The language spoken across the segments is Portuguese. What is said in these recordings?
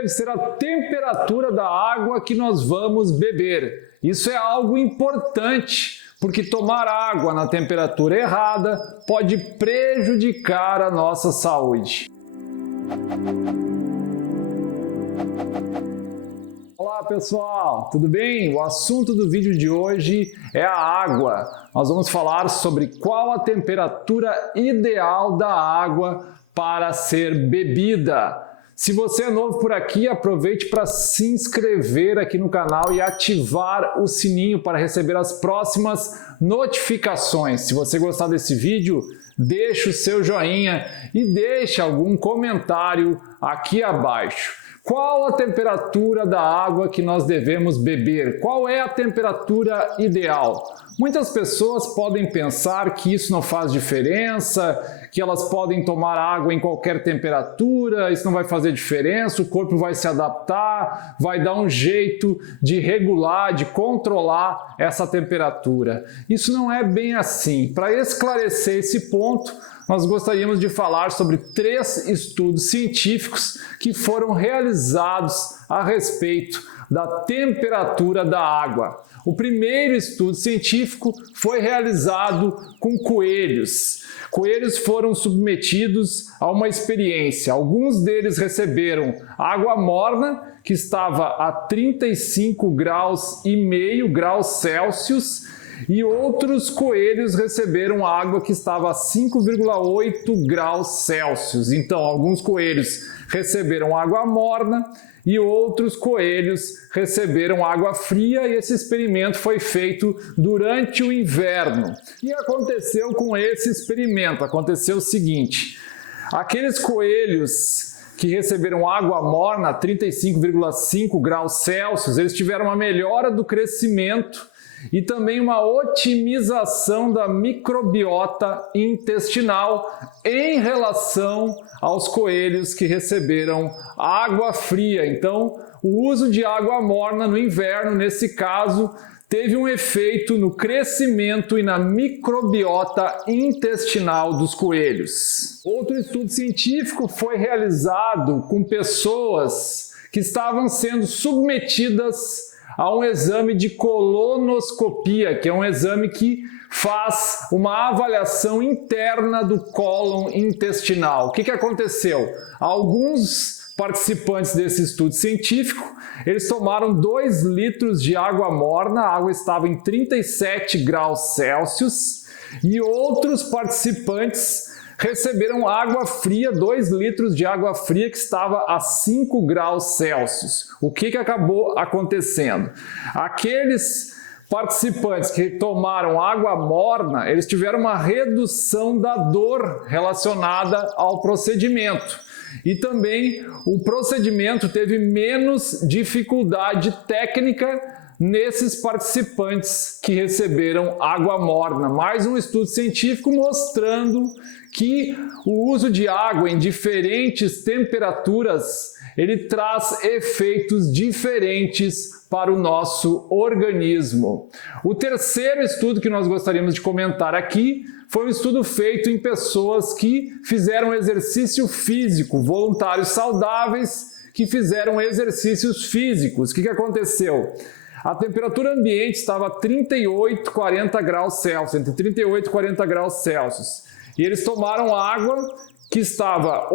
deve ser a temperatura da água que nós vamos beber. Isso é algo importante, porque tomar água na temperatura errada pode prejudicar a nossa saúde. Olá pessoal, tudo bem? O assunto do vídeo de hoje é a água. Nós vamos falar sobre qual a temperatura ideal da água para ser bebida. Se você é novo por aqui, aproveite para se inscrever aqui no canal e ativar o sininho para receber as próximas notificações. Se você gostar desse vídeo, deixe o seu joinha e deixe algum comentário aqui abaixo. Qual a temperatura da água que nós devemos beber? Qual é a temperatura ideal? Muitas pessoas podem pensar que isso não faz diferença, que elas podem tomar água em qualquer temperatura, isso não vai fazer diferença, o corpo vai se adaptar, vai dar um jeito de regular, de controlar essa temperatura. Isso não é bem assim. Para esclarecer esse ponto, nós gostaríamos de falar sobre 3 estudos científicos que foram realizados a respeito da temperatura da água. O primeiro estudo científico foi realizado com coelhos. Coelhos foram submetidos a uma experiência. Alguns deles receberam água morna, que estava a 35,5 graus Celsius, e outros coelhos receberam água que estava a 5,8 graus Celsius. Então, alguns coelhos receberam água morna e outros coelhos receberam água fria, e esse experimento foi feito durante o inverno. O que aconteceu com esse experimento? Aconteceu o seguinte: aqueles coelhos que receberam água morna a 35,5 graus Celsius, eles tiveram uma melhora do crescimento e também uma otimização da microbiota intestinal em relação aos coelhos que receberam água fria. Então, o uso de água morna no inverno, nesse caso, teve um efeito no crescimento e na microbiota intestinal dos coelhos. Outro estudo científico foi realizado com pessoas que estavam sendo submetidas a um exame de colonoscopia, que é um exame que faz uma avaliação interna do cólon intestinal. O que aconteceu? Alguns participantes desse estudo científico, eles tomaram 2 litros de água morna, a água estava em 37 graus Celsius, e outros participantes receberam água fria, 2 litros de água fria que estava a 5 graus Celsius. O que acabou acontecendo? Aqueles participantes que tomaram água morna, eles tiveram uma redução da dor relacionada ao procedimento. E também o procedimento teve menos dificuldade técnica nesses participantes que receberam água morna. Mais um estudo científico mostrando que o uso de água em diferentes temperaturas, ele traz efeitos diferentes para o nosso organismo. O terceiro estudo que nós gostaríamos de comentar aqui foi um estudo feito em pessoas que fizeram exercício físico, voluntários saudáveis que fizeram exercícios físicos. O que aconteceu? A temperatura ambiente estava a 38, 40 graus Celsius, entre 38 e 40 graus Celsius. E eles tomaram água que estava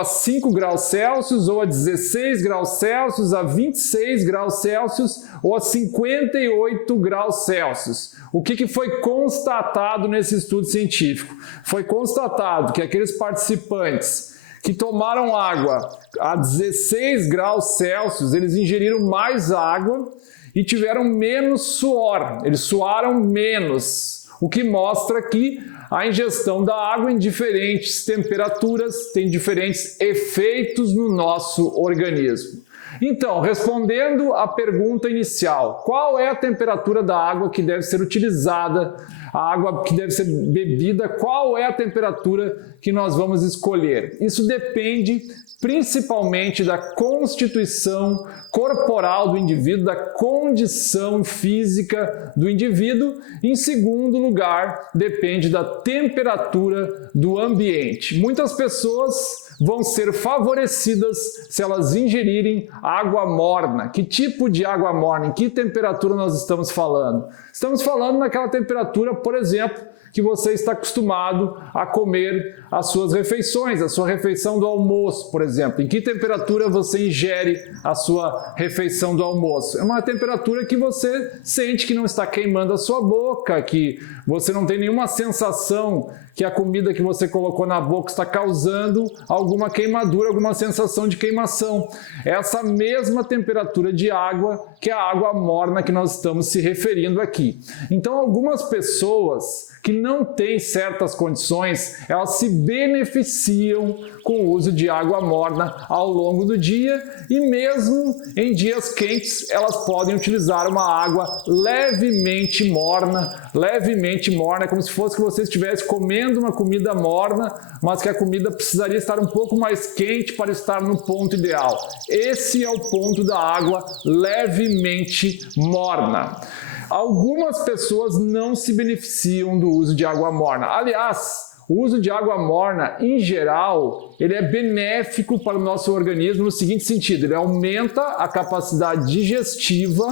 a 5 graus Celsius, ou a 16 graus Celsius, a 26 graus Celsius, ou a 58 graus Celsius. O que foi constatado nesse estudo científico? Foi constatado que aqueles participantes que tomaram água a 16 graus Celsius, eles ingeriram mais água e tiveram menos suor, eles suaram menos, o que mostra que a ingestão da água em diferentes temperaturas tem diferentes efeitos no nosso organismo. Então, respondendo à pergunta inicial, qual é a temperatura da água que deve ser utilizada, a água que deve ser bebida, qual é a temperatura que nós vamos escolher? Isso depende principalmente da constituição corporal do indivíduo, da condição física do indivíduo. Em segundo lugar, depende da temperatura do ambiente. Muitas pessoas vão ser favorecidas se elas ingerirem água morna. Que tipo de água morna? Em que temperatura nós estamos falando? Estamos falando naquela temperatura, por exemplo, que você está acostumado a comer as suas refeições, a sua refeição do almoço, por exemplo. Em que temperatura você ingere a sua refeição do almoço? É uma temperatura que você sente que não está queimando a sua boca, que você não tem nenhuma sensação que a comida que você colocou na boca está causando alguma queimadura, alguma sensação de queimação. É essa mesma temperatura de água que é a água morna que nós estamos se referindo aqui. Então, algumas pessoas que não têm certas condições, elas se beneficiam com o uso de água morna ao longo do dia e mesmo em dias quentes elas podem utilizar uma água levemente morna, como se fosse que você estivesse comendo uma comida morna, mas que a comida precisaria estar um pouco mais quente para estar no ponto ideal. Esse é o ponto da água levemente morna. Algumas pessoas não se beneficiam do uso de água morna. Aliás, o uso de água morna, em geral, ele é benéfico para o nosso organismo no seguinte sentido: ele aumenta a capacidade digestiva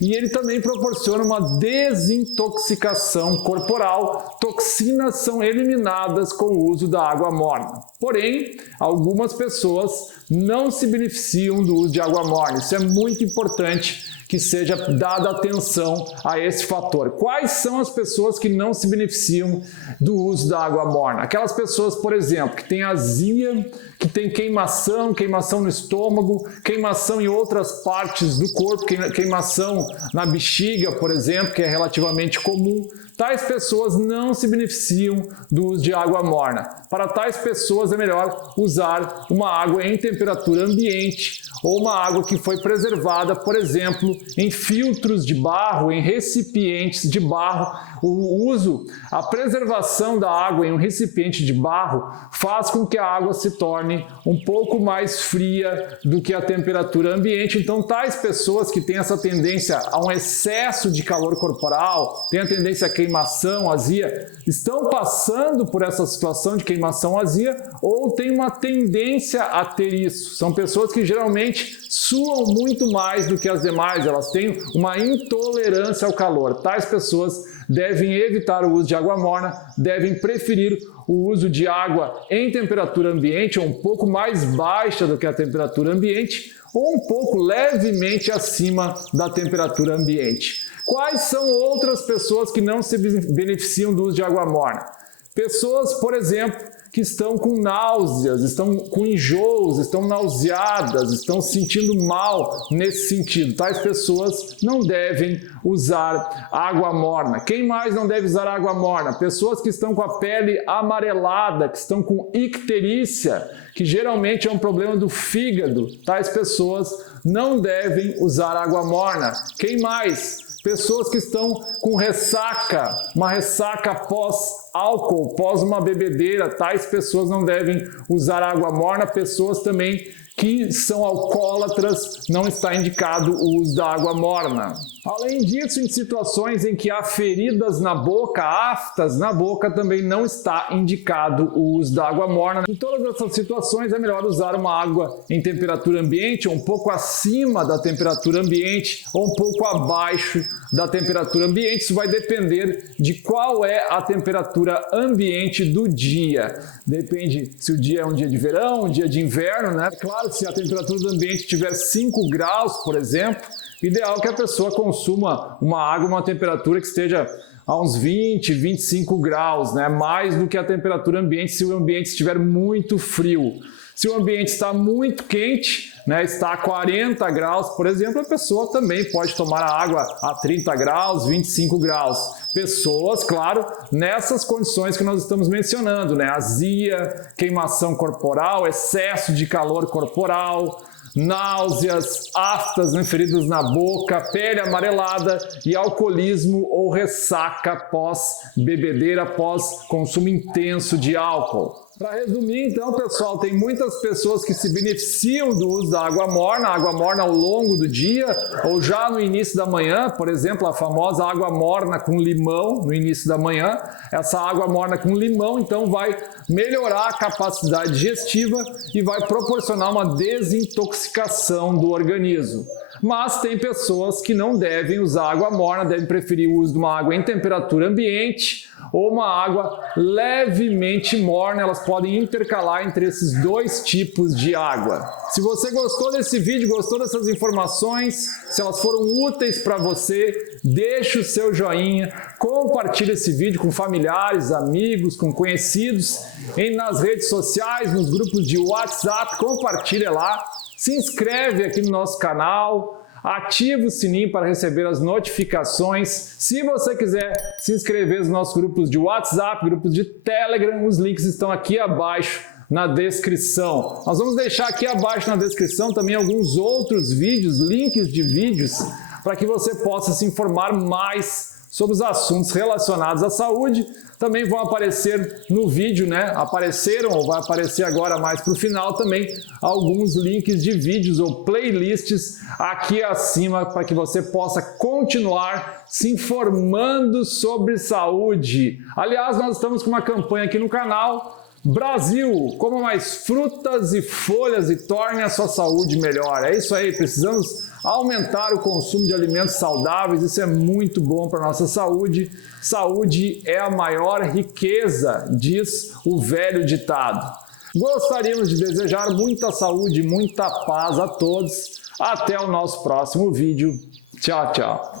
e ele também proporciona uma desintoxicação corporal. Toxinas são eliminadas com o uso da água morna. Porém, algumas pessoas não se beneficiam do uso de água morna. Isso é muito importante que seja dada atenção a esse fator. Quais são as pessoas que não se beneficiam do uso da água morna? Aquelas pessoas, por exemplo, que têm azia, que têm queimação no estômago, queimação em outras partes do corpo, queimação na bexiga, por exemplo, que é relativamente comum. Tais pessoas não se beneficiam do uso de água morna. Para tais pessoas é melhor usar uma água em temperatura ambiente ou uma água que foi preservada, por exemplo, em filtros de barro, em recipientes de barro. A preservação da água em um recipiente de barro faz com que a água se torne um pouco mais fria do que a temperatura ambiente. Então, tais pessoas que têm essa tendência a um excesso de calor corporal, têm a tendência a queimação, azia, estão passando por essa situação de queimação, azia, ou têm uma tendência a ter isso. São pessoas que geralmente suam muito mais do que as demais, elas têm uma intolerância ao calor. Tais pessoas devem evitar o uso de água morna, devem preferir o uso de água em temperatura ambiente, ou um pouco mais baixa do que a temperatura ambiente, ou um pouco levemente acima da temperatura ambiente. Quais são outras pessoas que não se beneficiam do uso de água morna? Pessoas, por exemplo, que estão com náuseas, estão com enjoos, estão nauseadas, estão se sentindo mal nesse sentido. Tais pessoas não devem usar água morna. Quem mais não deve usar água morna? Pessoas que estão com a pele amarelada, que estão com icterícia, que geralmente é um problema do fígado. Tais pessoas não devem usar água morna. Quem mais? Pessoas que estão com ressaca, uma ressaca pós-álcool, pós uma bebedeira, tais pessoas não devem usar água morna. Pessoas também que são alcoólatras, não está indicado o uso da água morna. Além disso, em situações em que há feridas na boca, aftas na boca, também não está indicado o uso da água morna. Em todas essas situações é melhor usar uma água em temperatura ambiente, ou um pouco acima da temperatura ambiente, ou um pouco abaixo da temperatura ambiente. Isso vai depender de qual é a temperatura ambiente do dia. Depende se o dia é um dia de verão, um dia de inverno, né? Claro, se a temperatura do ambiente tiver 5 graus, por exemplo, ideal que a pessoa consuma uma água uma temperatura que esteja a uns 20, 25 graus, né? Mais do que a temperatura ambiente se o ambiente estiver muito frio. Se o ambiente está muito quente, né, está a 40 graus, por exemplo, a pessoa também pode tomar a água a 30 graus, 25 graus. Pessoas, claro, nessas condições que nós estamos mencionando, né? Azia, queimação corporal, excesso de calor corporal, náuseas, aftas, feridas na boca, pele amarelada e alcoolismo ou ressaca pós-bebedeira, pós consumo intenso de álcool. Para resumir, então, pessoal, tem muitas pessoas que se beneficiam do uso da água morna ao longo do dia ou já no início da manhã, por exemplo, a famosa água morna com limão no início da manhã. Essa água morna com limão, então, vai melhorar a capacidade digestiva e vai proporcionar uma desintoxicação do organismo. Mas tem pessoas que não devem usar água morna, devem preferir o uso de uma água em temperatura ambiente ou uma água levemente morna. Elas podem intercalar entre esses dois tipos de água. Se você gostou desse vídeo, gostou dessas informações, se elas foram úteis para você, deixe o seu joinha, compartilhe esse vídeo com familiares, amigos, com conhecidos, nas redes sociais, nos grupos de WhatsApp, compartilhe lá. Se inscreve aqui no nosso canal, ativa o sininho para receber as notificações. Se você quiser se inscrever nos nossos grupos de WhatsApp, grupos de Telegram, os links estão aqui abaixo na descrição. Nós vamos deixar aqui abaixo na descrição também alguns outros vídeos, links de vídeos, para que você possa se informar mais sobre os assuntos relacionados à saúde. Também vão aparecer no vídeo, né? Apareceram ou vai aparecer agora mais para o final também alguns links de vídeos ou playlists aqui acima para que você possa continuar se informando sobre saúde. Aliás, nós estamos com uma campanha aqui no canal. Brasil, coma mais frutas e folhas e torne a sua saúde melhor. É isso aí, precisamos aumentar o consumo de alimentos saudáveis, isso é muito bom para a nossa saúde. Saúde é a maior riqueza, diz o velho ditado. Gostaríamos de desejar muita saúde e muita paz a todos. Até o nosso próximo vídeo. Tchau, tchau.